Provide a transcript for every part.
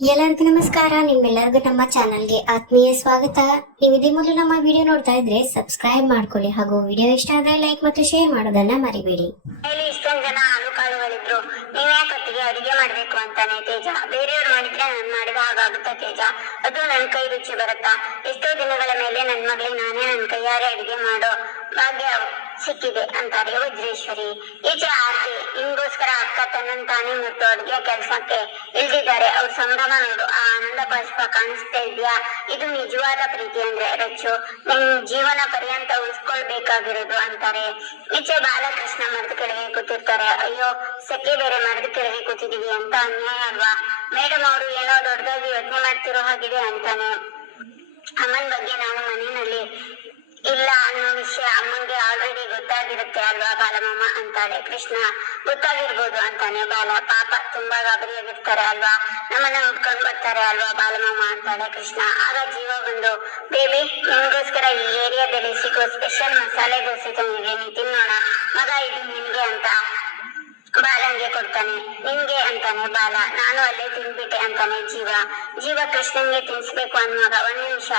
ಎಲ್ಲರಿಗೂ ನಮಸ್ಕಾರ. ನಿಮ್ಮೆಲ್ಲರಿಗೂ ನಮ್ಮ ಚಾನಲ್ಗೆ ಆತ್ಮೀಯ ಸ್ವಾಗತ. ನೀವು ಇದೇ ಮೊದಲು ನಮ್ಮ ವಿಡಿಯೋ ನೋಡ್ತಾ ಇದ್ರೆ ಸಬ್ಸ್ಕ್ರೈಬ್ ಮಾಡ್ಕೊಳ್ಳಿ ಹಾಗೂ ವಿಡಿಯೋ ಇಷ್ಟ ಆದ್ರೆ ಲೈಕ್ ಮತ್ತು ಶೇರ್ ಮಾಡೋದನ್ನ ಮರಿಬೇಡಿ. ಇಷ್ಟೊಂದು ಜನ ಆಳು ಕಾಳುಗಳಿದ್ರು ನೀವ್ಯಾಕೆ ಹೊತ್ತಿಗೆ ಅಡಿಗೆ ಮಾಡ್ಬೇಕು ಅಂತಾನೆ ತೇಜ. ಬೇರೆಯವ್ರು ಮಾಡಿದ್ರೆ ನಾನ್ ಮಾಡಿದ ಹಾಗಾಗುತ್ತಾ ತೇಜ. ಅದು ನನ್ ಕೈ ರುಚಿ ಬರುತ್ತಾ? ಎಷ್ಟೋ ದಿನಗಳ ಮೇಲೆ ನನ್ ಮಗಳಿಗೆ ನಾನೇ ನನ್ ಕೈಯಾರೆ ಅಡಿಗೆ ಮಾಡೋ ಭಾಗ್ಯ ಸಿಕ್ಕಿದೆ ಅಂತಾರೆ. ವಜ್ರೇಶ್ವರಿ ಈಚೆ ಆರ್ತಿ ನಿಮ್ಗೋಸ್ಕರ ಅಕ್ಕ ತನ್ನ ತಾನೇ ಮತ್ತು ಅಡುಗೆ ಕೆಲಸಕ್ಕೆ ಇಳಿದಿದ್ದಾರೆ ಅವ್ರ ಸಂಭ್ರಮ ನೋಡು, ಆ ಆನಂದ ಬಾಷ್ಪ ಕಾಣಿಸ್ತಾ ಇದೆಯಾ? ಇದು ನಿಜವಾದ ಪ್ರೀತಿ ಅಂದ್ರೆ ರಚ್ಚು. ನಿಮ್ ಜೀವನ ಪರ್ಯಂತ ಉಳಿಸ್ಕೊಳ್ಬೇಕಾಗಿರೋದು ಅಂತಾರೆ. ಈಚೆ ಬಾಲಕೃಷ್ಣ ಮರದ ಕೆಳಗೆ ಕೂತಿರ್ತಾರೆ. ಅಯ್ಯೋ, ಸೆಕೆ ಬೇರೆ ಮರದ ಕೆಳಗೆ ಕೂತಿದೀವಿ ಅಂತ ಅನ್ಯಾಯ ಅಲ್ವಾ? ಮೇಡಮ್ ಅವರು ಏನೋ ದೊಡ್ಡದಾಗಿ ಯೋಚನೆ ಮಾಡ್ತಿರೋ ಹಾಗಿದೆ ಅಂತಾನೆ. ಅಮ್ಮನ್ ಬಗ್ಗೆ ನಾನು ಮನೆಯಲ್ಲಿ ಅಲ್ವಾ ಬಾಲಮಾಮ ಕೃಷ್ಣ ಗೊತ್ತಾಗಿರ್ಬೋದು ಅಂತಾನೆ, ಬಾಲ, ಪಾಪ ತುಂಬಾ ಗಾಬರಿಯಾಗಿರ್ತಾರೆ ಅಲ್ವಾ? ನಮ್ಮನ್ನ ಉಟ್ಕೊಂಡ್ ಬರ್ತಾರೆ ಅಲ್ವಾ ಬಾಲಮಾಮ ಅಂತಾಳೆ ಕೃಷ್ಣ? ಆಗ ಜೀವ ಬಂದು, ಬೇಬಿ, ನಿಮ್ಗೋಸ್ಕರ ಈ ಏರಿಯಾದಲ್ಲಿ ಸಿಗೋ ಸ್ಪೆಷಲ್ ಮಸಾಲೆ ದೋಸೆ ನೀ ತಿನ್ನೋಣ. ಮಗ, ಇದು ನಿಮ್ಗೆ ಅಂತ ಬಾಲಂಗೆ ಕೊಡ್ತಾನೆ. ನಿಂಗೆ ಅಂತಾನೆ ಬಾಲ. ನಾನು ಅಲ್ಲೇ ತಿನ್ಬಿಟ್ಟೆ ಅಂತಾನೆ ಜೀವ. ಜೀವ ಕೃಷ್ಣನ್ಗೆ ತಿನ್ಸ್ಬೇಕು ಅನ್ನುವಾಗ ಒಂದ್ ನಿಮಿಷ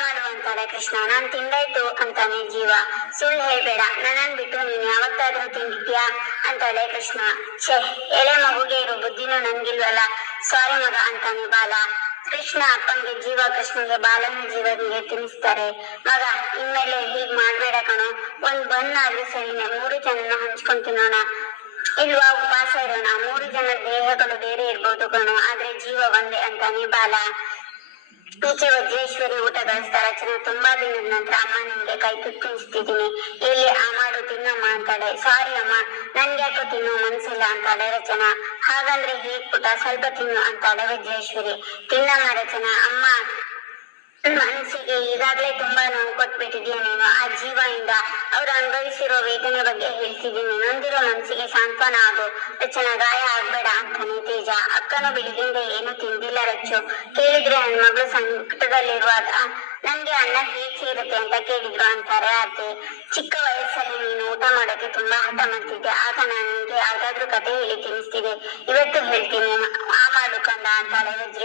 ಮಾಡು ಅಂತಾಳೆ ಕೃಷ್ಣ. ನಾನ್ ತಿಂದಾಯ್ತು ಅಂತಾನೆ ಜೀವ. ಸುಳ್ಳು ಹೇಳ್ಬೇಡ. ನನ್ನನ್ ಬಿಟ್ಟು ನೀನ್ ಯಾವತ್ತಾದ್ರೂ ತಿಂದಿದ್ಯಾ? ಅಂತಾಳೆ ಕೃಷ್ಣ. ಛೇ, ಎಳೆ ಮಗುಗೆ ಇರೋ ಬುದ್ಧಿನೂ ನನ್ಗಿಲ್ವಲ್ಲ ಸಾರಿ ಮಗ ಅಂತಾನೆ ಬಾಲ. ಕೃಷ್ಣ ಅಪ್ಪನ್ಗೆ ಜೀವ, ಕೃಷ್ಣಗೆ ಬಾಲನ ಜೀವನಿಗೆ ತಿನ್ನಿಸ್ತಾರೆ. ಮಗ, ಇನ್ಮೇಲೆ ಹೀಗ್ ಮಾಡ್ಬೇಡ ಕಣೋ. ಒಂದ್ ಬನ್ ಆದ್ರೂ ಸರಿನೆ ಮೂರು ಜನನ ಹಂಚ್ಕೊಂಡ್ ತಿನ್ನೋಣ. ಇಲ್ವಾ, ಉಪವಾಸ ಇರೋಣ. ಮೂರು ಜನ ದೇಹಗಳು ಬೇರೆ ಇರ್ಬೋದು ಕಣೋ. ಆದ್ರೆ ಜೀವ ಒಂದೇ ಅಂತಾನೆ ಬಾಲ. ಈಚೆ ವಜ್ರೇಶ್ವರಿ ಊಟ ಸ್ಥಳ ತುಂಬಾ ದಿನದ ನಂತರ ಅಮ್ಮ ನಿಮ್ಗೆ ಕೈ ಇಸ್ತಿದ್ದೀನಿ. ಇಲ್ಲಿ ಆ ಮಾಡು ತಿನ್ನಮ್ಮ ಅಂತಾಳೆ. ಸಾರಿ ಅಮ್ಮ ನನ್ಗೆ ಯಾಕೋ ತಿನ್ನೋ ಮನ್ಸಿಲ್ಲ ಅಂತಾಳೆ ರಚನಾ. ಹಾಗಂದ್ರೆ ಹೀಗ್ ಪುಟ ಸ್ವಲ್ಪ ತಿನ್ನು ಅಂತಾಳೆ ವಜ್ರೇಶ್ವರಿ. ತಿನ್ನಮ್ಮ ರಚನಾ, ಅಮ್ಮ ಮನಸ್ಸಿಗೆ ಈಗಾಗಲೇ ತುಂಬಾ ನೋವು ಕೊಟ್ಬಿಟ್ಟಿದ್ಯಾ ನೀನು. ಆ ಜೀವದಿಂದ ಅವ್ರು ಅನುಭವಿಸಿರೋ ವೇದನೆ ಬಗ್ಗೆ ಹೇಳ್ತಿದ್ದೀನಿ. ನೊಂದಿರೋ ಮನಸ್ಸಿಗೆ ಸಾಂತ್ವನ ಆಗು. ರಚನ ಗಾಯ ಆಗ್ಬೇಡ ಅಂತಾನೆ ತೇಜ ಅಕ್ಕನು ಬೆಳಿಗ್ಗೆಯಿಂದ ಏನು ತಿಂದಿಲ್ಲ ರಚ್ಚು. ಕೇಳಿದ್ರೆ ನನ್ ಮಗಳು ಸಂಕಟದಲ್ಲಿರುವಾಗ ನನ್ಗೆ ಅನ್ನ ಹೇಗ್ ಸೇರುತ್ತೆ ಅಂತ ಕೇಳಿದ್ರು ಅಂತಾರೆ ಆರ್ತಿ ಚಿಕ್ಕ ವಯಸ್ಸಲ್ಲಿ ನೀನು ಊಟ ಮಾಡೋಕೆ ತುಂಬಾ ಹಠ ಮಾಡ್ತಿದ್ದೆ. ಆಗ ನಾನು ನಿನ್ಗೆ ಯಾವ್ದಾದ್ರು ಕತೆ ಹೇಳಿ ತಿನ್ನಿಸ್ತಿದೆ ಇವತ್ತು ಹೇಳ್ತೀನಿ.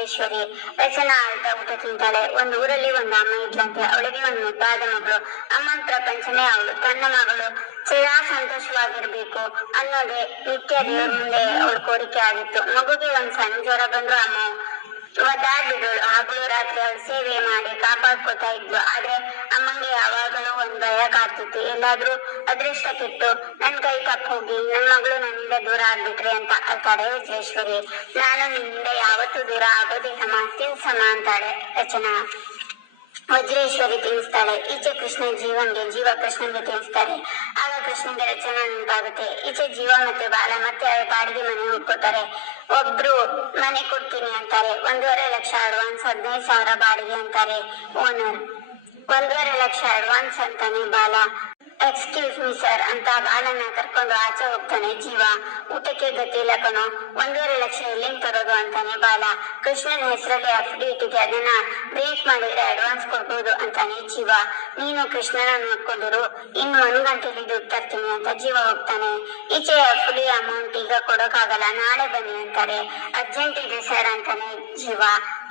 ವಜ್ರೇಶ್ವರಿ ರಚನಾ ಆಳ್ತಾ ಊಟ ತಿಂತಾಳೆ. ಒಂದು ಊರಲ್ಲಿ ಒಂದು ಅಮ್ಮ ಇದ್ಲಂತೆ ಅವಳಿಗೆ ಒಂದು ಮುದ್ದಾದ ಮಗಳು. ಅಮ್ಮನ ಪ್ರಪಂಚನೇ ಅವಳು. ತನ್ನ ಮಗಳು ಸದಾ ಸಂತೋಷವಾಗಿರ್ಬೇಕು ಅನ್ನೋದೇ ನಿತ್ಯ ಮುಂದೆ ಅವಳ ಕೋರಿಕೆ ಆಗಿತ್ತು. ಮಗುಗೆ ಒಂದ್ ಸಣ್ಣ ಜ್ವರ ಬಂದ್ರು ಅಮ್ಮ ಒದ್ದಾಡ್ಬಿಡೋಳು ಹಗಲು ರಾತ್ರಿ ಸೇವೆ ಮಾಡಿ ಕಾಪಾಡ್ಕೊತಾ ಇದ್ಲು. ಆದ್ರೆ ಅಮ್ಮಂಗೆ ಯಾವಾಗಲೂ ಒಂದ್ ಭಯ ಕಾಡ್ತಿತ್ತು. ಎಲ್ಲಾದ್ರೂ ಅದೃಷ್ಟ ಕೆಟ್ಟು ನನ್ ಕೈ ತಪ್ಪ ಹೋಗಿ, ನನ್ ಮಗಳು ನನ್ನಿಂದ ದೂರ ಆಗ್ಬಿಟ್ರಿ ಅಂತ ಅಳ್ತಾಳೆ ವಿಜಯೇಶ್ವರಿ ನಾನು ನಿನ್ನಿಂದ ಯಾವತ್ತೂ ದೂರ ಆಗೋದಿಲ್ಲಮ್ಮ ತಿನ್ಸಮ್ಮ ಅಂತಾಳೆ ರಚನಾ. ವಜ್ರೇಶ್ವರಿ ತಿಳಿಸ್ತಾಳೆ, ಈಚೆ ಕೃಷ್ಣ ಜೀವನ್ಗೆ ಜೀವ ಕೃಷ್ಣನ್ಗೆ ತಿಳಿಸ್ತಾರೆ. ಆಗ ಕೃಷ್ಣನ್ಗೆ ರಚನಾ ನೆನಪಾಗುತ್ತೆ. ಈಚೆ ಜೀವ ಮತ್ತೆ ಬಾಲ ಮತ್ತೆ ಬಾಡಿಗೆ ಮನೆ ಹುಡ್ಕೋತಾರೆ. ಒಬ್ರು ಮನೆ ಕೊಡ್ತೀನಿ ಅಂತಾರೆ. ಒಂದೂವರೆ ಲಕ್ಷ ಅಡ್ವಾನ್ಸ್ ಹದಿನೈದು ಸಾವಿರ ಬಾಡಿಗೆ ಅಂತಾರೆ ಓನರ್ ಒಂದೂವರೆ ಲಕ್ಷ ಅಡ್ವಾನ್ಸ್ ಅಂತಾನೆ ಬಾಲ. ಎಕ್ಸ್ಕ್ಯೂಸ್ ಮೀ ಸರ್ ಅಂತ ಬಾಲನ ಕರ್ಕೊಂಡು ಆಚೆ ಹೋಗ್ತಾನೆ. ಜೀವ, ಊಟಕ್ಕೆ ಗತಿ ಇಲ್ಲ ಕಣೋ ಒಂದೂವರೆ ಲಕ್ಷ ಎಲ್ಲಿಂದ ತರೋದು ಅಂತಾನೆ ಬಾಲ. ಕೃಷ್ಣನ ಹೆಸರಲ್ಲಿ ಎಫ್ ಡಿ ಇಟ್ಟಿದೆ ಅದನ್ನ ಬ್ರೇಕ್ ಮಾಡಿದ್ರೆ ಅಡ್ವಾನ್ಸ್ ಕೊಡ್ಬೋದು ಅಂತಾನೆ ಜೀವ. ನೀನು ಕೃಷ್ಣನ ನೋಡ್ಕೊಂಡಿರು. ಇನ್ನು ಒಂದು ಗಂಟೆಲಿ ದುಡ್ಡು ತರ್ತೀನಿ ಅಂತ ಜೀವ ಹೋಗ್ತಾನೆ. ಈಚೆ ಎಫ್ ಡಿ ಅಮೌಂಟ್ ಈಗ ಕೊಡೋಕ್ಕಾಗಲ್ಲ. ನಾಳೆ ಬನ್ನಿ ಅಂತಾರೆ. ಅರ್ಜೆಂಟ್ ಇದೆ ಸರ್ ಅಂತಾನೆ ಜೀವ.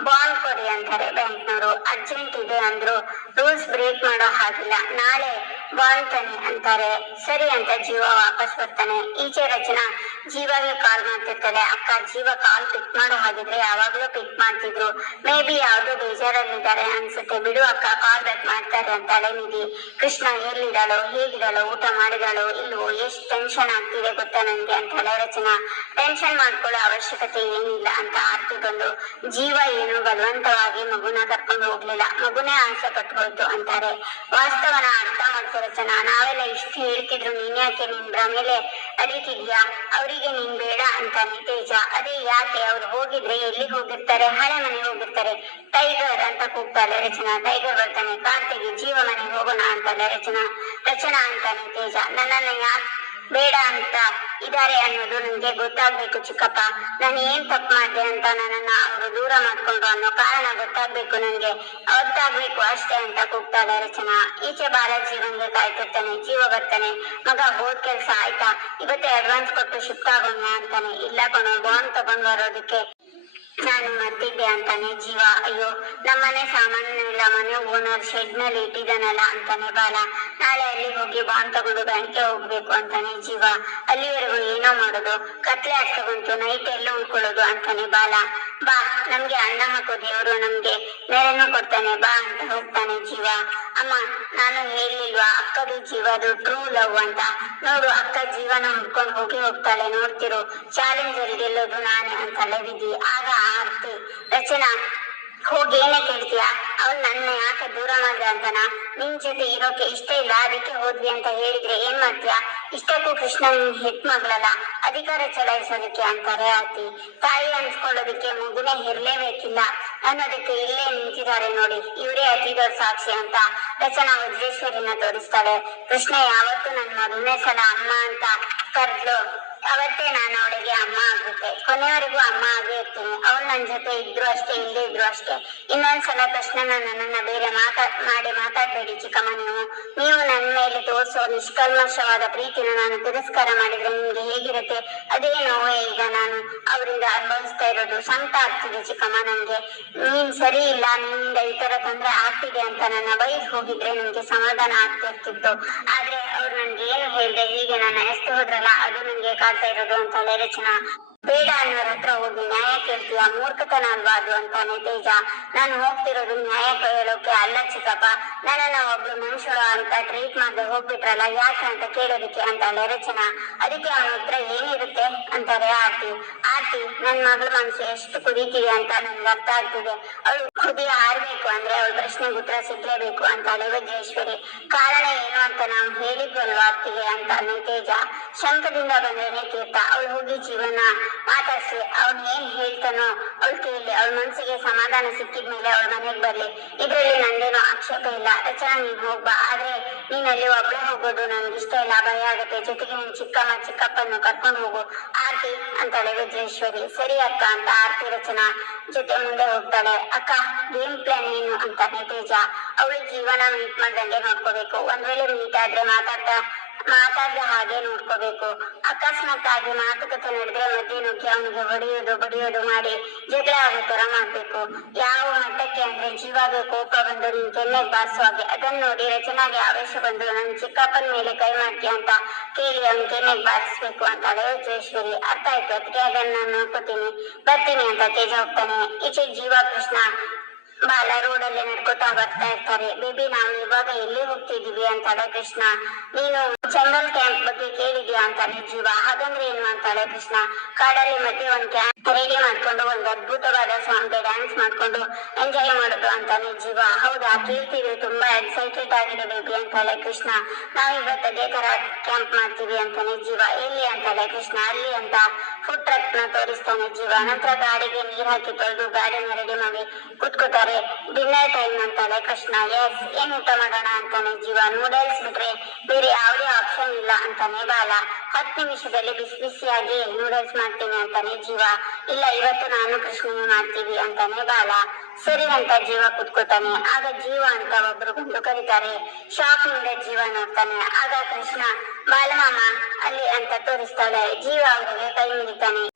ಬಾಂಡ್ ಕೊಡಿ ಅಂತಾರೆ ಬ್ಯಾಂಕ್ನವರು. ಅರ್ಜೆಂಟ್ ಇದೆ ಅಂದ್ರು. ರೂಲ್ಸ್ ಬ್ರೇಕ್ ಮಾಡೋ ಹಾಗಿಲ್ಲ. ನಾಳೆ ಬಾಂಡ್ ತನ್ನಿ ಅಂತಾರೆ. ಸರಿ ಅಂತ ಜೀವ ವಾಪಸ್ ಬರ್ತಾನೆ. ಈಚೆ ರಚನಾ ಜೀವಾಗೆ ಕಾಲ್ ಮಾಡ್ತಿರ್ತಾಳೆ. ಅಕ್ಕ, ಜೀವ ಕಾಲ್ ಪಿಕ್ ಮಾಡೋ ಹಾಗಿದ್ರೆ ಯಾವಾಗ್ಲೂ ಪಿಕ್ ಮಾಡ್ತಿದ್ರು. ಮೇ ಬಿ ಯಾವ್ದೋ ಬೇಜಾರಲ್ಲಿದ್ದಾರೆ ಅನ್ಸುತ್ತೆ. ಬಿಡು ಅಕ್ಕ ಕಾಲ್ ಬ್ಯಾಕ್ ಮಾಡ್ತಾರೆ ಅಂತಾಳೆ ನಿಧಿ. ಕೃಷ್ಣ ಎಲ್ಲಿದ್ದಾಳೋ, ಹೇಗಿದ್ದಾಳೋ, ಊಟ ಮಾಡಿದಾಳೋ ಇಲ್ವೋ, ಎಷ್ಟ್ ಟೆನ್ಷನ್ ಆಗ್ತಿದೆ ಗೊತ್ತಾ ನನ್ಗೆ ಅಂತಾಳೆ ರಚನಾ. ಟೆನ್ಷನ್ ಮಾಡ್ಕೊಳ್ಳೋ ಅವಶ್ಯಕತೆ ಏನಿಲ್ಲ ಅಂತ ಆರ್ತಿ ಬಂದು, ಜೀವ ಏನು ಬಲವಂತವಾಗಿ ಮಗುನ ಕರ್ಕೊಂಡು ಹೋಗ್ಲಿಲ್ಲ. ಮಗುನೇ ಆಸೆ ಪಟ್ಕೊಳ್ತು ಅಂತಾರೆ. ವಾಸ್ತವನ ಅರ್ಥ ಮಾಡ್ಕೋ ರಚನಾ ನಾವೆಲ್ಲ ಇಷ್ಟು ಹೇಳ್ತಿದ್ರು ನೀನ್ಯಾಕೆ ನಿನ್ ಭ್ರಮೇಲೆ ಅಲಿತಿದ್ಯಾ? ಅವರಿಗೆ ನೀನ್ ಬೇಡ ಅಂತಾನೆ ತೇಜ. ಅದೇ ಯಾಕೆ ಅವ್ರು ಹೋಗಿದ್ರೆ ಎಲ್ಲಿಗೆ ಹೋಗಿರ್ತಾರೆ? ಹಳೆ ಮನೆಗೆ ಹೋಗಿರ್ತಾರೆ. ಟೈಗರ್ ಅಂತ ಕೂಗ್ತಾಳೆ ರಚನಾ. ಟೈಗರ್ ಬರ್ತಾನೆ, ಕಾರ್ತಿಗೆ ಜೀವ ಮನೆಗೆ ಹೋಗೋಣ ಅಂತಾಳೆ ರಚನಾ. ರಚನಾ ಅಂತಾನೆ ತೇಜ. ನನ್ನನ್ನ ಯಾಕೆ ಬೇಡ ಅಂತ ಇದಾರೆ ಅನ್ನೋದು ನನ್ಗೆ ಗೊತ್ತಾಗ್ಬೇಕು ಚಿಕ್ಕಪ್ಪ. ನಾನು ಏನ್ ತಪ್ಪು ಮಾಡಿದೆ ಅಂತ ನನ್ನನ್ನ ಅವರು ದೂರ ಮಾಡ್ಕೊಂಡ್ರು ಅನ್ನೋ ಕಾರಣ ಗೊತ್ತಾಗ್ಬೇಕು ನನ್ಗೆ. ಅವತ್ತಾಗ್ಬೇಕು ಅಷ್ಟೇ ಅಂತ ಕೂಗ್ತಾಳೆ ರಚನಾ ಈಚೆ ಬಾಲಾಜಿ ಬಂದು ಕಾಯ್ತಿರ್ತಾನೆ, ಜೀವ ಬರ್ತಾನೆ. ಮಗ ಹೋದ್ ಕೆಲ್ಸ ಆಯ್ತಾ? ಇವತ್ತೇ ಅಡ್ವಾನ್ಸ್ ಕೊಟ್ಟು ಶಿಫ್ಟ್ ಆಗೋಣ ಅಂತಾನೆ. ಇಲ್ಲ ಕಣೋ ಬಾಂಡ್ ತಗೊಂಡ್ ಬರೋದಕ್ಕೆ ನಾನು ಮರ್ತಿದ್ದೆ ಅಂತಾನೆ ಜೀವ. ಅಯ್ಯೋ ನಮ್ಮನೆ ಸಾಮಾನ್ಯ ಇಲ್ಲ ಮನೆ ಓನರ್ ಶೆಡ್ ಮೇಲೆ ಇಟ್ಟಿದ್ದಾನಲ್ಲ ಅಂತಾನೆ ಬಾಲ. ನಾಳೆ ಅಲ್ಲಿ ಹೋಗಿ ಬಾಂಡ್ ತಗೊಂಡು ಬ್ಯಾಂಕ್ಗೆ ಹೋಗ್ಬೇಕು ಅಂತಾನೆ ಜೀವ. ಅಲ್ಲಿವರೆಗೂ ಏನೋ ಮಾಡೋದು. ಕತ್ಲೆ ಆಗ್ತಾ ಬಂತು. ನೈಟ್ ಎಲ್ಲ ಉಳ್ಕೊಳ್ಳೋದು ಅಂತಾನೆ ಬಾಲ. ಬಾ ನಮ್ಗೆ ಅನ್ನ ಹಾಕೋ ದೇವ್ರು ನಮ್ಗೆ ನೆರನು ಕೊಡ್ತಾನೆ, ಬಾ ಅಂತ ಹೋಗ್ತಾನೆ ಜೀವ. ಅಮ್ಮ, ನಾನು ಹೇಳಿಲ್ವಾ, ಅಕ್ಕದು ಜೀವದು ಟ್ರೂ ಲವ್ ಅಂತ. ನೋಡು, ಅಕ್ಕ ಜೀವನ ಹುಡ್ಕೊಂಡು ಹೋಗಿ ಹೋಗ್ತಾಳೆ, ನೋಡ್ತಿರು. ಚಾಲೆಂಜರ್ ಗೆಲ್ಲೋದು ನಾನೇ ಅಂತ ಲವಿದಿ ಆಗ ಆರ್ತಿ ರಚನಾ, ಹೋಗಿ ಏನೇ ಕೇಳ್ತೀಯ? ಅವ್ನು ನನ್ನ, ಯಾಕೆ ದೂರ ಮಾಡ್ದ ಅಂತನಾ? ನಿನ್ ಜೊತೆ ಇರೋಕೆ ಇಷ್ಟ ಇಲ್ಲ, ಅದಕ್ಕೆ ಹೋದ್ವಿ ಅಂತ ಹೇಳಿದ್ರೆ ಏನ್ ಮಾಡ್ತೀಯ? ಇಷ್ಟಕ್ಕೂ ಕೃಷ್ಣ ನಿನ್ ಹೆತ್ ಮಗಳಲ್ಲ ಅಧಿಕಾರ ಚಲಾಯಿಸೋದಕ್ಕೆ ಅಂತಾರೆ ಆತಿ ತಾಯಿ ಅನ್ಸ್ಕೊಳ್ಳೋದಕ್ಕೆ ಮಗುನೇ ಹೆರ್ಲೇಬೇಕಿಲ್ಲ ಅನ್ನೋದಕ್ಕೆ ಇಲ್ಲೇ ನಿಂತಿದ್ದಾರೆ ನೋಡಿ. ಇವರೇ ಅತಿ ದೊಡ್ಡ ಸಾಕ್ಷಿ ಅಂತ ರಚನಾ ವಜ್ರೇಶ್ವರಿನ ತೋರಿಸ್ತಾಳೆ. ಕೃಷ್ಣ, ಯಾವತ್ತು ನನ್ನ ಮೊದಲನೇ ಸಲ ಅಮ್ಮ ಅಂತ ಕರ್ದ್ಲು. ಅವತ್ತೇ ನಾನು ಅವಳಿಗೆ ಅಮ್ಮ ಆಗುತ್ತೆ ಕೊನೆಯವರೆಗೂ ಅಮ್ಮ ಆಗೇ ಇರ್ತೀನಿ. ಅವಳು ನನ್ನ ಜೊತೆ ಇದ್ರು ಅಷ್ಟೇ, ಇಲ್ಲೇ ಇದ್ರು ಅಷ್ಟೇ. ಇನ್ನೊಂದ್ಸಲ ಕೃಷ್ಣನ ನನ್ನನ್ನ ಬೇರೆ ಮಾತಾ ಚಿಕ್ಕಮ್ಮ ನೀವು ನೀವು ನನ್ನ ಮೇಲೆ ತೋರಿಸೋ ನಿಷ್ಕಲ್ಮಶವಾದ ಪ್ರೀತಿನ ನಾನು ತಿರಸ್ಕಾರ ಮಾಡಿದ್ರೆ ನಿಮ್ಗೆ ಹೇಗಿರುತ್ತೆ? ಅದೇ ನೋವೇ ಈಗ ನಾನು ಅವರಿಂದ ಅನುಭವಿಸ್ತಾ ಇರೋದು ಸಂತ ಆಗ್ತಿದೆ ಚಿಕ್ಕಮ್ಮ ನನ್ಗೆ ನೀನ್ ಸರಿ ಇಲ್ಲ, ನಿನ್ನಿಂದ ಈ ತರ ತೊಂದ್ರೆ ಆಗ್ತಿದೆ ಅಂತ ನನ್ನ ಬೈಕ್ ಹೋಗಿದ್ರೆ ನಿಮ್ಗೆ ಸಮಾಧಾನ ಆಗ್ತಿರ್ತಿತ್ತು ಆದ್ರೆ ಅವ್ರು ನನ್ಗೆ ಏನು ಹೇಳ್ದೆ, ಹೀಗೆ ನನ್ನ ಎಸ್ತು ಹೋದ್ರಲ್ಲ, ಅದು ನನ್ಗೆ ಕಾಡ್ತಾ ಇರೋದು ಅಂತ ರಚನಾ ಬೇಡ ಅನ್ನೋರ ಹತ್ರ ಹೋಗಿ ನ್ಯಾಯ ಕೇಳ್ತೀಯ? ಮೂರ್ಖತನ ಅಲ್ವಾ ಅದು ಅಂತಾನೆ ನಾನು ಹೋಗ್ತಿರೋದು ನ್ಯಾಯ ಕೇಳೋಕೆ ಅಲ್ಲ ಚಿಕ್ಕಪ್ಪ. ನನ್ನನ್ನ ಒಬ್ಳು ಮನುಷ್ಯರು ಅಂತ ಟ್ರೀಟ್ ಮಾಡದೆ ಹೋಗ್ಬಿಟ್ರಲ್ಲ, ಯಾಕೆ ಅಂತ ಕೇಳೋದಕ್ಕೆ ಅಂತಾಳೆ ರಚನಾ ಅದಕ್ಕೆ ಅವನ ಹತ್ರ ಏನಿರುತ್ತೆ ಅಂತಾರೆ ಆರ್ತಿ. ಆರ್ತಿ, ನನ್ ಮಗಳ ಮನಸ್ಸು ಎಷ್ಟು ಕುದೀತಿದೆ ಅಂತ ನನ್ಗೆ ಅರ್ಥ ಆಗ್ತಿದೆ. ಅವಳು ಕುದಿ ಆರ್ಬೇಕು ಅಂದ್ರೆ ಅವಳ ಪ್ರಶ್ನೆಗೆ ಉತ್ತರ ಸಿಗ್ಲೇಬೇಕು ಅಂತಾಳೆ ವಜ್ರೇಶ್ವರಿ ಕಾರಣ ಏನು ಅಂತ ನಾವು ಹೇಳಿದ್ವಲ್ವಾ ಅತ್ತಿಗೆ ಅಂತಾನೆ ತೇಜ ಶಂಕದಿಂದ ಬಂದ ತೀರ್ಥ ಅವಳು ಹೋಗಿ ಜೀವನ ಮಾತಾಡ್ಸಿ, ಅವ್ನ್ ಏನ್ ಹೇಳ್ತಾನೋ ಅವಳು ಕೇಳಿ, ಅವಳ ಮನ್ಸಿಗೆ ಸಮಾಧಾನ ಸಿಕ್ಕಿದ್ಮೇಲೆ ಅವಳ ಮನೆಗ್ ಬರ್ಲಿ. ಇದ್ರಲ್ಲಿ ನಂದೇನೋ ಆಕ್ಷೇಪ ಇಲ್ಲ. ರಚನಾ, ನೀನ್ ಹೋಗ್ಬಾ ಆದ್ರೆ ನೀನ್ ಅಲ್ಲಿ ಒಬ್ಳೆ ಹೋಗೋದು ನನ್ಗೆ ಇಷ್ಟ ಇಲ್ಲ. ಭಯ ಆಗತ್ತೆ. ಜೊತೆಗೆ ನಿನ್ ಚಿಕ್ಕಮ್ಮ ಚಿಕ್ಕಪ್ಪನ ಕರ್ಕೊಂಡು ಹೋಗು. ಆರ್ತಿ ಅಂತಾಳೆ ವಜ್ರೇಶ್ವರಿ ಸರಿ ಅಕ್ಕ ಅಂತ ಆರ್ತಿ ರಚನಾ ಜೊತೆ ಮುಂದೆ ಹೋಗ್ತಾಳೆ. ಅಕ್ಕ ಗೇಮ್ ಪ್ಲಾನ್ ಏನು ಅಂತಾನೆ ತೇಜ. ಅವಳು ಜೀವನ ಮೀಟ್ ಮಾಡ್ದಂಗೆ ನೋಡ್ಕೋಬೇಕು. ಒಂದ್ ವೇಳೆ ಮೀಟ್ ಆದ್ರೆ ಮಾತಾಡ್ತಾ ಮಾತಾಡ್ದ ಹಾಗೆ ನೋಡ್ಕೋಬೇಕು. ಅಕಸ್ಮಾತ್ ಆಗಿ ಮಾತುಕತೆ ನಡೆದ್ರೆ ಮಧ್ಯೆ ನುಗ್ಗಿ ಅವನಿಗೆ ಹೊಡೆಯೋದು, ಬಡಿಯೋದು ಮಾಡಿ ಜಗಳ ಆಗೋ ತರ ಮಾಡ್ಬೇಕು. ಯಾವ ಮಟ್ಟಕ್ಕೆ ಅಂದ್ರೆ ಜೀವಾಗೆ ಕೋಪ ಬಂದು ನಿನ್ ಕೆನ್ನೆಗೆ ಬಾರಿಸೋ ಹಾಗೆ. ಅದನ್ನ ನೋಡಿ ರಚನಾಗೆ ಆವೇಶ ಬಂದು ನನ್ ಚಿಕ್ಕಪ್ಪನ ಮೇಲೆ ಕೈ ಮಾಡ್ತೀಯ ಅಂತ ಕೇಳಿ ಅವನ್ ಕೆನ್ನೆಗೆ ಬಾರಿಸ್ಬೇಕು ಅಂತಾಳೆ ವಜ್ರೇಶ್ವರಿ ಅರ್ಥ ಆಯ್ತು. ಅದಕ್ಕೆ ಅದನ್ನ ನಾನು ನೋಡ್ಕೋತೀನಿ. ಬರ್ತೀನಿ ಅಂತ ತೇಜ ಹೋಗ್ತಾನೆ. ಈಚೆ ಜೀವ ಕೃಷ್ಣ ಬಾಲ ರೋಡಲ್ಲಿ ನಡ್ಕೋತಾ ಬರ್ತಾ ಇರ್ತಾರೆ. ಬೇಬಿ, ನಾವು ಇವಾಗ ಎಲ್ಲಿ ಹೋಗ್ತಿದೀವಿ ಅಂತಾಳೆ ಕೃಷ್ಣ. ನೀನು ಜನರಲ್ ಕ್ಯಾಂಪ್ ಬಗ್ಗೆ ಕೇಳಿದ್ಯಾ ಅಂತಾನೆ ಜೀವ. ಹಾಗಂದ್ರೆ ಏನು ಅಂತಾಳೆ ಕೃಷ್ಣ? ಕಾಡಲ್ಲಿ ಮತ್ತೆ ಒಂದ್ ಕ್ಯಾಂಪ್ ರೆಡಿ ಮಾಡ್ಕೊಂಡು, ಒಂದ್ ಅದ್ಭುತವಾದ ಸಾಂಗ್ ಡ್ಯಾನ್ಸ್ ಮಾಡ್ಕೊಂಡು ಎಂಜಾಯ್ ಮಾಡುದು ಅಂತಾನೆ ಜೀವ. ಹೌದಾ? ಕೇಳ್ತೀವಿ. ತುಂಬಾ ಎಕ್ಸೈಟೆಡ್ ಆಗಿದೆ ಬೇಬಿ ಅಂತಾಳೆ ಕೃಷ್ಣ. ನಾವ್ ಇವತ್ತು ಅದೇ ತರ ಕ್ಯಾಂಪ್ ಮಾಡ್ತೀವಿ ಅಂತಾನೆ ಜೀವ. ಎಲ್ಲಿ ಅಂತಾಳೆ ಕೃಷ್ಣ? ಅಲ್ಲಿ ಅಂತ ಫುಡ್ ಟ್ರಕ್ನ ತೋರಿಸ್ತಾನೆ ಜೀವ. ನಂತರ ಗಾಡಿಗೆ ನೀರ್ ಹಾಕಿ ತೊಳೆದು ಗಾಡಿನ ರೆಡಿ ಮಾಡಿ ಕುತ್ಕೋತಾರೆ. ಡಿನ್ನರ್ ಟೈಮ್ ಅಂತಾರೆ ಕೃಷ್ಣ ಎಸ್ ಏನ್ ಊಟ ಮಾಡೋಣ? ಅಂತಾನೆ ಜೀವ ನೂಡಲ್ಸ್ ಬಿಟ್ರೆ ಬೇರೆ ಯಾವುದೇ ಆಪ್ಷನ್ ಇಲ್ಲ ಅಂತಾನೆ ಬಾಲ. ಹತ್ತು ನಿಮಿಷದಲ್ಲಿ ಬಿಸಿ ಬಿಸಿಯಾಗಿ ನೂಡಲ್ಸ್ ಮಾಡ್ತೀನಿ ಅಂತಾನೆ ಜೀವ. ಇಲ್ಲ, ಇವತ್ತು ನಾನು ಕೃಷ್ಣನು ಮಾಡ್ತೀವಿ, ಅಂತಾನೆ ಬಾಲ. ಸರಿ ಅಂತ ಜೀವ ಕುತ್ಕೋತಾನೆ. ಆಗ ಜೀವ ಅಂತ ಒಬ್ರು ಬಂದು ಕರೀತಾರೆ ಶಾಪ್ನಿಂದ ಜೀವ ನೋಡ್ತಾನೆ. ಆಗ ಕೃಷ್ಣ ಬಾಲಮಾಮ ಅಲ್ಲಿ, ಅಂತ ತೋರಿಸ್ತಾಳೆ. ಜೀವ ಅವರಿಗೆ ಕೈ ಮುಗಿತಾನೆ.